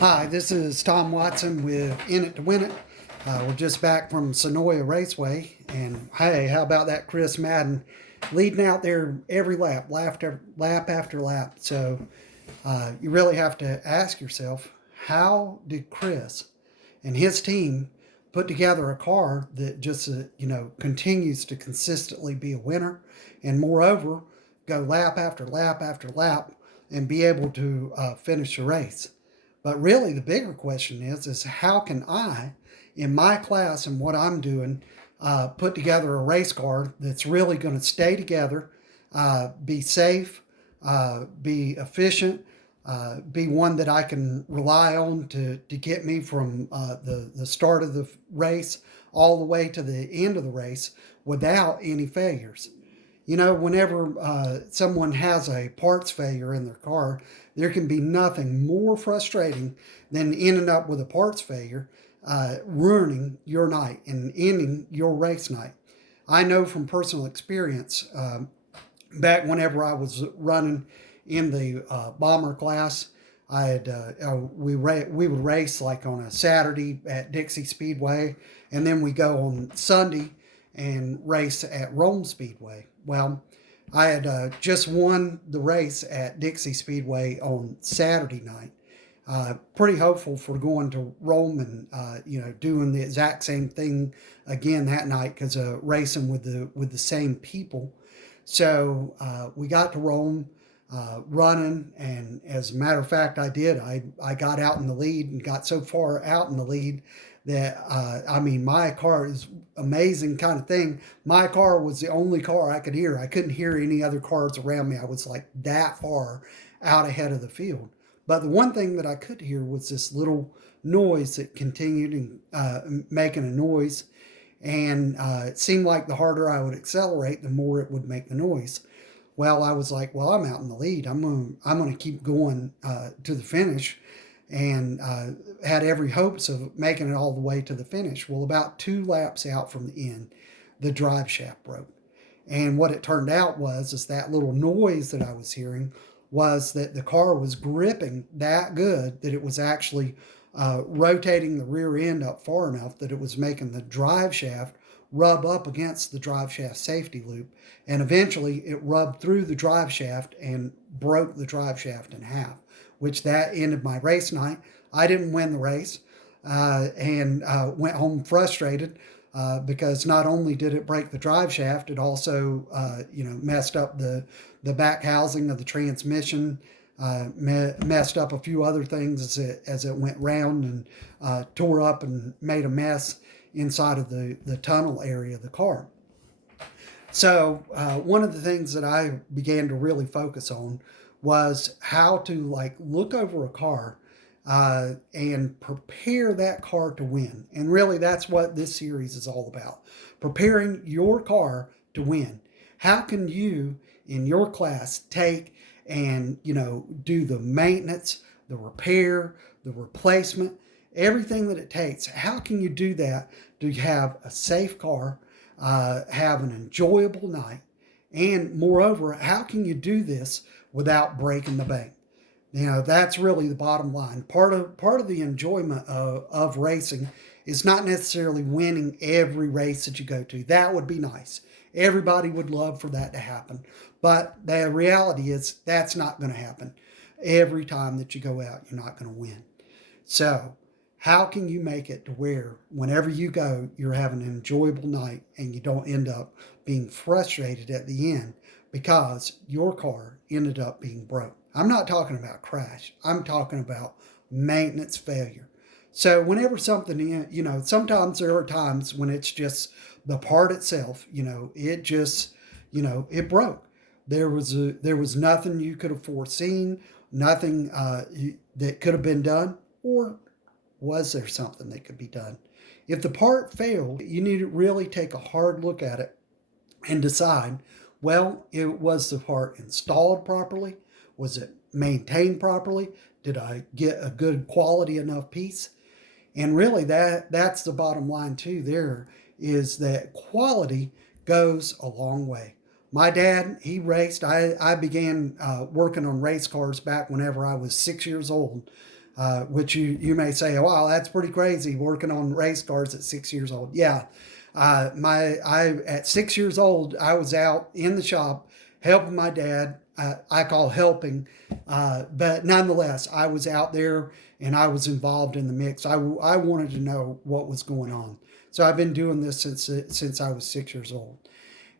Hi, this is Tom Watson with In It to Win It. We're just back from Sonoya Raceway, and hey, how about that Chris Madden leading out there every lap after lap. So you really have to ask yourself, how did Chris and his team put together a car that just continues to consistently be a winner, and moreover, go lap after lap after lap and be able to finish the race? But really, the bigger question is how can I, in my class and what I'm doing, put together a race car that's really going to stay together, be safe, be efficient, be one that I can rely on to get me from the start of the race all the way to the end of the race without any failures. You know, whenever someone has a parts failure in their car, there can be nothing more frustrating than ending up with a parts failure, ruining your night and ending your race night. I know from personal experience, back whenever I was running in the bomber class, I had we would race like on a Saturday at Dixie Speedway, and then we go on Sunday and race at Rome Speedway. Well, I had just won the race at Dixie Speedway on Saturday night. Pretty hopeful for going to Rome and doing the exact same thing again that night because racing with the same people. So we got to Rome running, and as a matter of fact, I did. I got out in the lead and got so far out in the lead that my car is amazing kind of thing. My car was the only car I could hear. I couldn't hear any other cars around me. I was like that far out ahead of the field. But the one thing that I could hear was this little noise that continued and making a noise. And it seemed like the harder I would accelerate, the more it would make the noise. Well, I was like, well, I'm out in the lead. I'm gonna keep going to the finish, and had every hopes of making it all the way to the finish. Well, about 2 laps out from the end, the drive shaft broke. And what it turned out was is that little noise that I was hearing was that the car was gripping that good that it was actually rotating the rear end up far enough that it was making the drive shaft rub up against the drive shaft safety loop. And eventually it rubbed through the drive shaft and broke the drive shaft in half, which that ended my race night. I didn't win the race and went home frustrated because not only did it break the drive shaft, it also messed up the back housing of the transmission, messed up a few other things as it went round, and tore up and made a mess inside of the tunnel area of the car. So one of the things that I began to really focus on was how to look over a car and prepare that car to win. And really, that's what this series is all about: preparing your car to win. How can you, in your class, take and do the maintenance, the repair, the replacement, everything that it takes? How can you do that to have a safe car, have an enjoyable night, and moreover, how can you do this without breaking the bank? That's really the bottom line. Part of the enjoyment of racing is not necessarily winning every race that you go to. That would be nice. Everybody would love for that to happen. But the reality is that's not going to happen. Every time that you go out, you're not going to win. So how can you make it to where whenever you go, you're having an enjoyable night and you don't end up being frustrated at the end because your car ended up being broke? I'm not talking about crash. I'm talking about maintenance failure. So whenever something, sometimes there are times when it's just the part itself, it just, it broke. There was nothing you could have foreseen, nothing that could have been done, or was there something that could be done? If the part failed, you need to really take a hard look at it and decide, well, was the part installed properly? Was it maintained properly? Did I get a good quality enough piece? And really that's the bottom line too there, is that quality goes a long way. My dad, he raced. I began working on race cars back whenever I was 6 years old. which you may say, wow, that's pretty crazy working on race cars at 6 years old. Yeah. At 6 years old, I was out in the shop helping my dad. I call helping, but nonetheless, I was out there and I was involved in the mix. I wanted to know what was going on. So I've been doing this since I was 6 years old.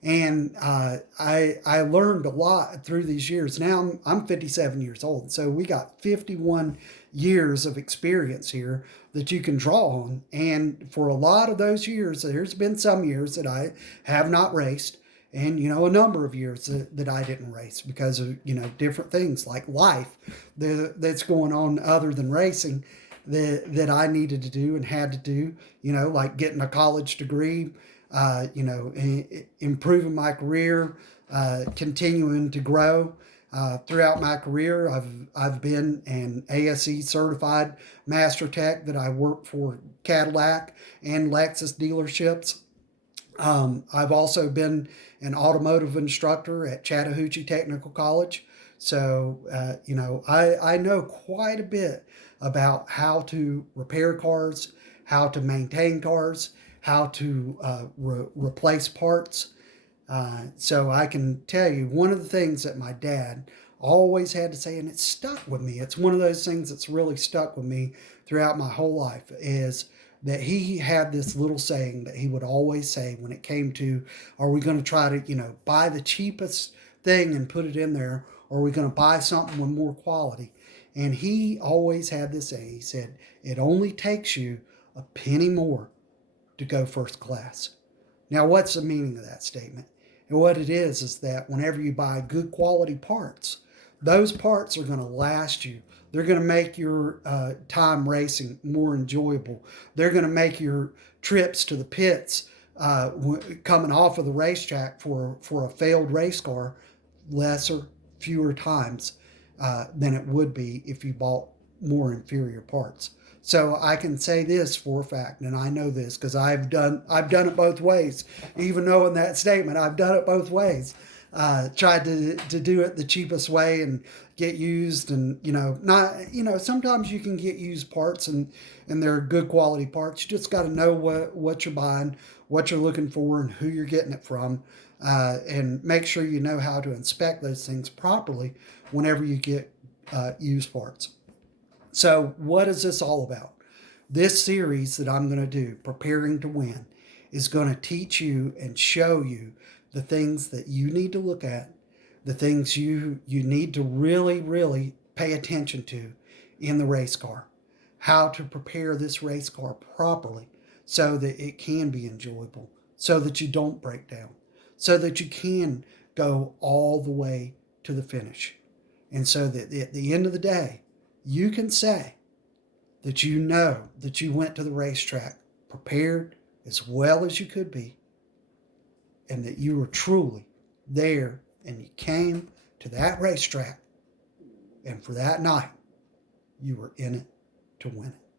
And I learned a lot through these years. Now I'm 57 years old, so we got 51 years of experience here that you can draw on. And for a lot of those years, there's been some years that I have not raced, and a number of years that I didn't race because of different things like life that's going on other than racing that I needed to do and had to do. Like getting a college degree, improving my career, continuing to grow. Throughout my career, I've been an ASE certified master tech that I worked for Cadillac and Lexus dealerships. I've also been an automotive instructor at Chattahoochee Technical College. So, I know quite a bit about how to repair cars, how to maintain cars, how to replace parts. So I can tell you one of the things that my dad always had to say, and it stuck with me. It's one of those things that's really stuck with me throughout my whole life, is that he had this little saying that he would always say when it came to, are we going to try to, buy the cheapest thing and put it in there, or are we going to buy something with more quality? And he always had this saying. He said, it only takes you a penny more to go first class. Now, what's the meaning of that statement? And what it is that whenever you buy good quality parts, those parts are going to last you. They're going to make your time racing more enjoyable. They're going to make your trips to the pits coming off of the racetrack for a failed race car fewer times than it would be if you bought more inferior parts. So I can say this for a fact, and I know this because I've done it both ways. Even knowing that statement, I've done it both ways. Tried to do it the cheapest way and get used, and sometimes you can get used parts and they're good quality parts. You just got to know what you're buying, what you're looking for, and who you're getting it from, and make sure you know how to inspect those things properly whenever you get used parts. So what is this all about? This series that I'm going to do, Preparing to Win, is going to teach you and show you the things that you need to look at, the things you need to really, really pay attention to in the race car, how to prepare this race car properly so that it can be enjoyable, so that you don't break down, so that you can go all the way to the finish. And so that at the end of the day, you can say that you know that you went to the racetrack prepared as well as you could be, and that you were truly there and you came to that racetrack, and for that night, you were in it to win it.